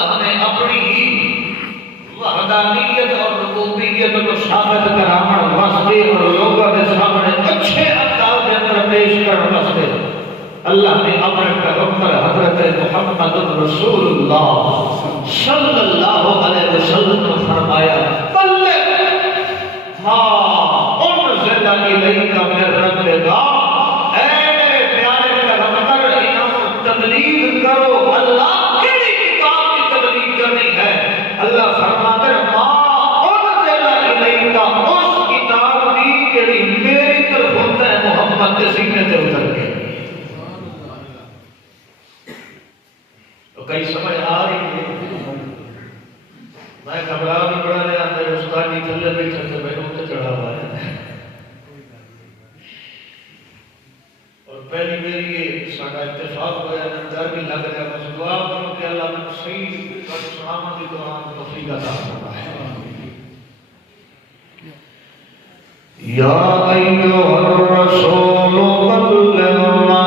اللہ نے اپنی وحدانیت اور ربوبیت کو ثابت کرانے واسطے اور لوگوں کے سامنے اچھے انداز کے اندر پیش کرنے واسطے اللہ نے اپنے پیغمبر حضرت محمد رسول اللہ صلی اللہ علیہ وسلم کو فرمایا بلغ ما انزل الیک من ربک، اے میرے پیارے پیغمبر انہوں تبلیغ کرو۔ اللہ کیڑی کتاب کی تبلیغ کرنی ہے؟ اللہ فرماتا ہے ما انزل الیک، اس کتاب کی جڑی میری طرف ہوتا ہے محمد کے سینے سے اتر کے۔ کئی سمجھ آ رہی ہے؟ میں گھبرا بھی پڑا رہا، میرے استاد جی تھلے بیٹھے تھے، میں نے چڑھا ہوا ہے۔ اور پہلی میری یہ سارا اتفاق ہوا، ڈر بھی لگ رہا، بس دعا کرو کہ اللہ نے صحیح سلامتی دوران توفیق عطا فرمائے۔ یا ایھا الرسول بلغ ما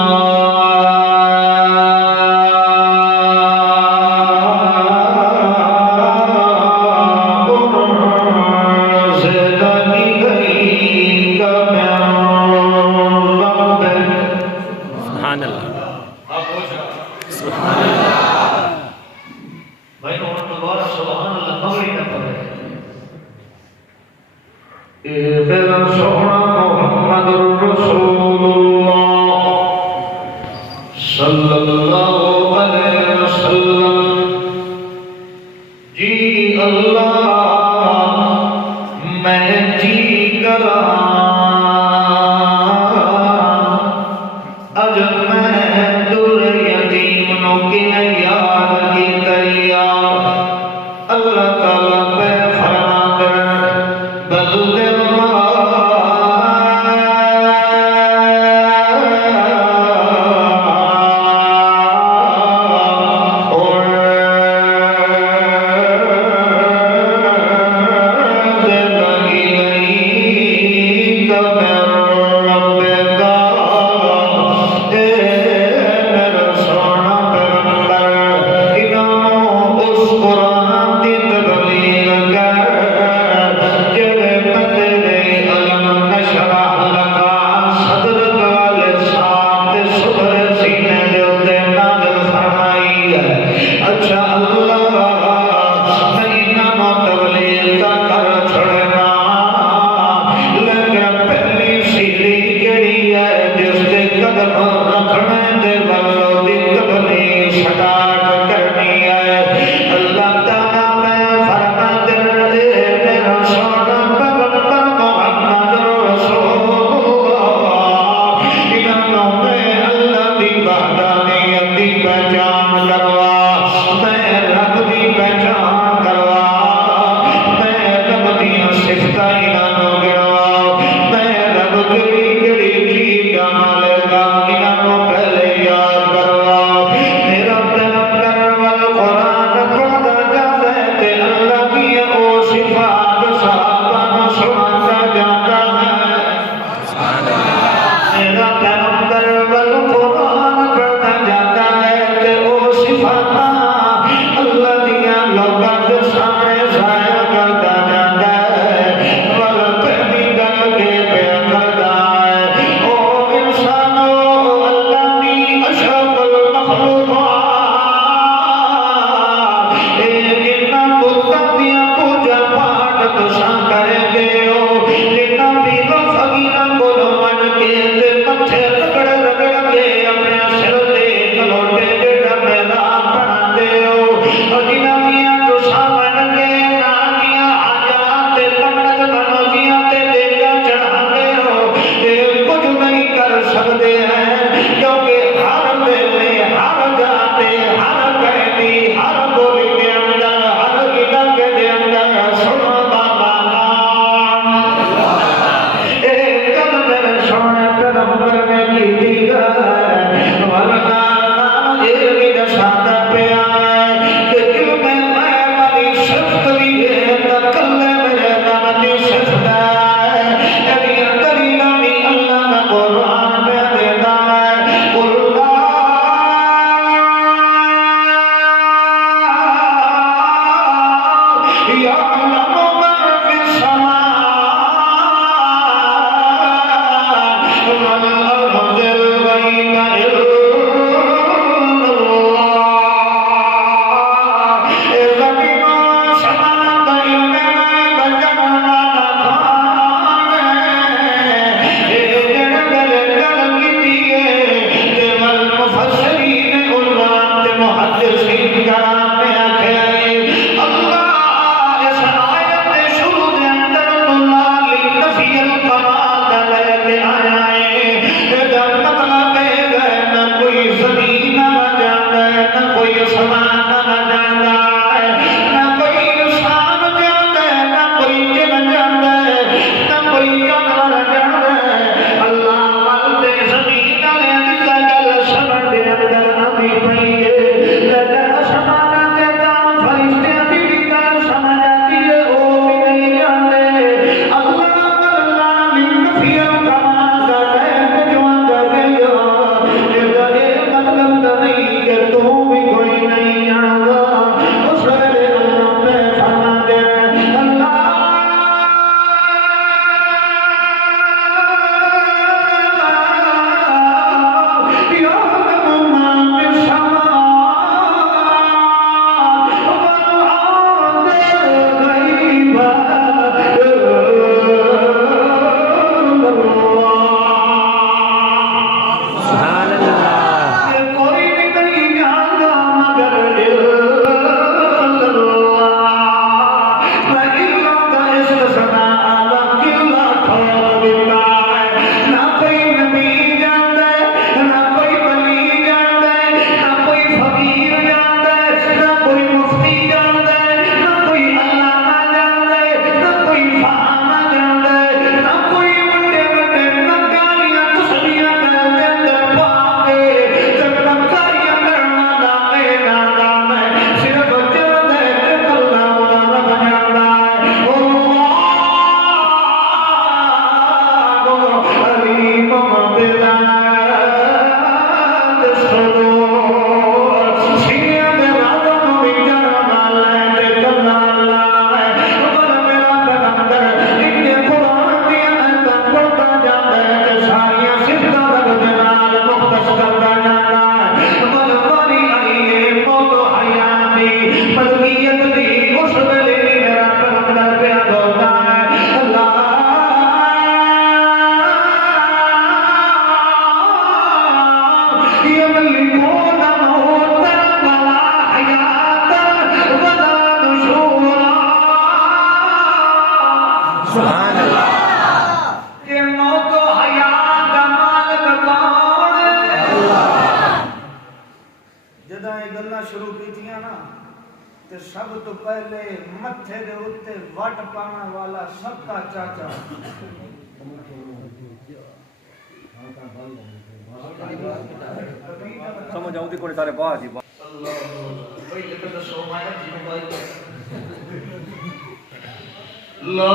جداں یہ گلاں شروع کیتیاں نا تے سب تو پہلے متھے دے اوتے وٹ پانے والا سب کا چاچا سمجھ آؤں دی کوئی سارے باہر جی اللہ بھائی لکھ دسو مایا جی موبائل لا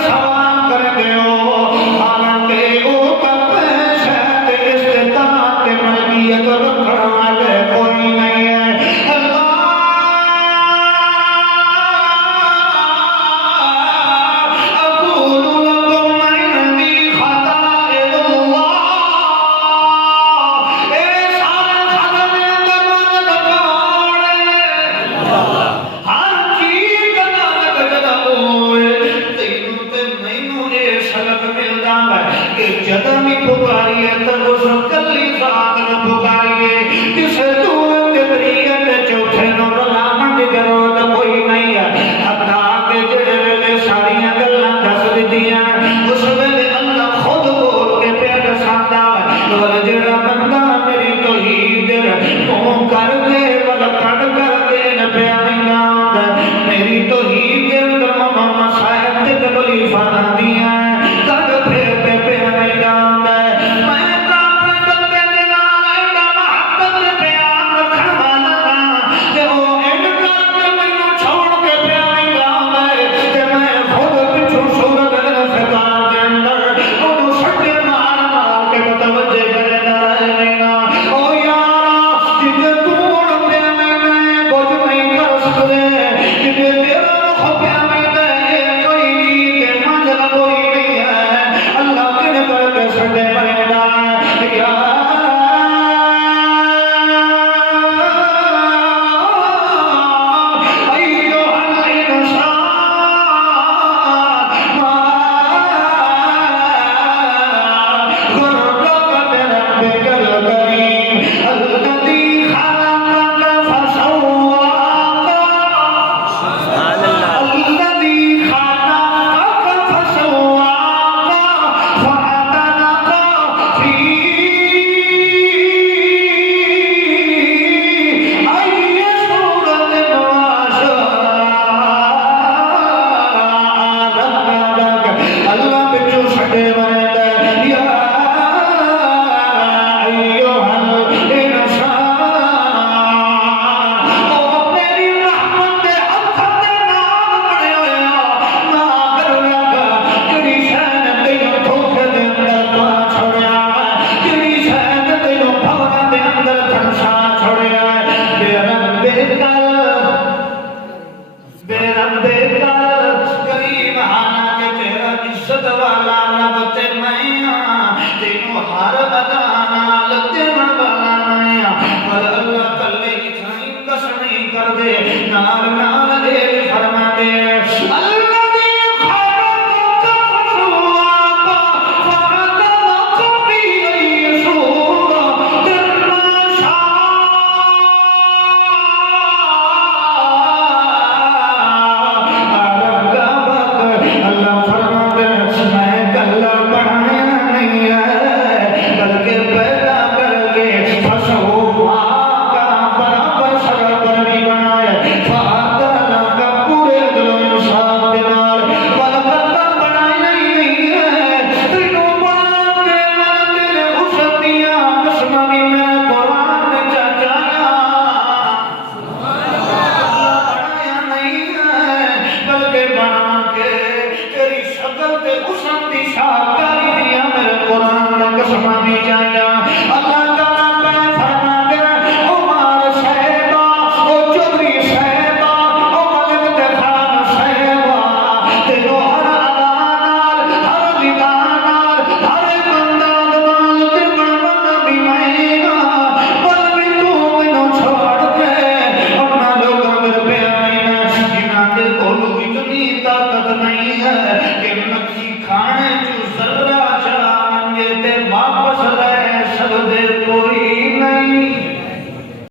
سوال کر دیو ہر ادا نال دیون والا آیا پر اللہ کلے اتنی کس نہیں کر دے نال نال دے فرما دے الذي خلقك فسواك فعدلك في أي صورة ما شاء ركبك اللہ فرما دے میں کلا بنایا نہیں ہے بلکہ پیدا کر کے فسواک برابر سرابر نہیں بنایا فعدلك پورے دل انصاف دینار بلکہ بنایا ہی نہیں ہے تینوں بنا کے میں تیرے حسنیاں قسمہ بھی میں قرآن میں چاچایا بنایا نہیں ہے بلکہ بنا کے تیری شکل تے حسن دی شاہکاری دیا میرے قرآن میں قسمہ بھی چاہیا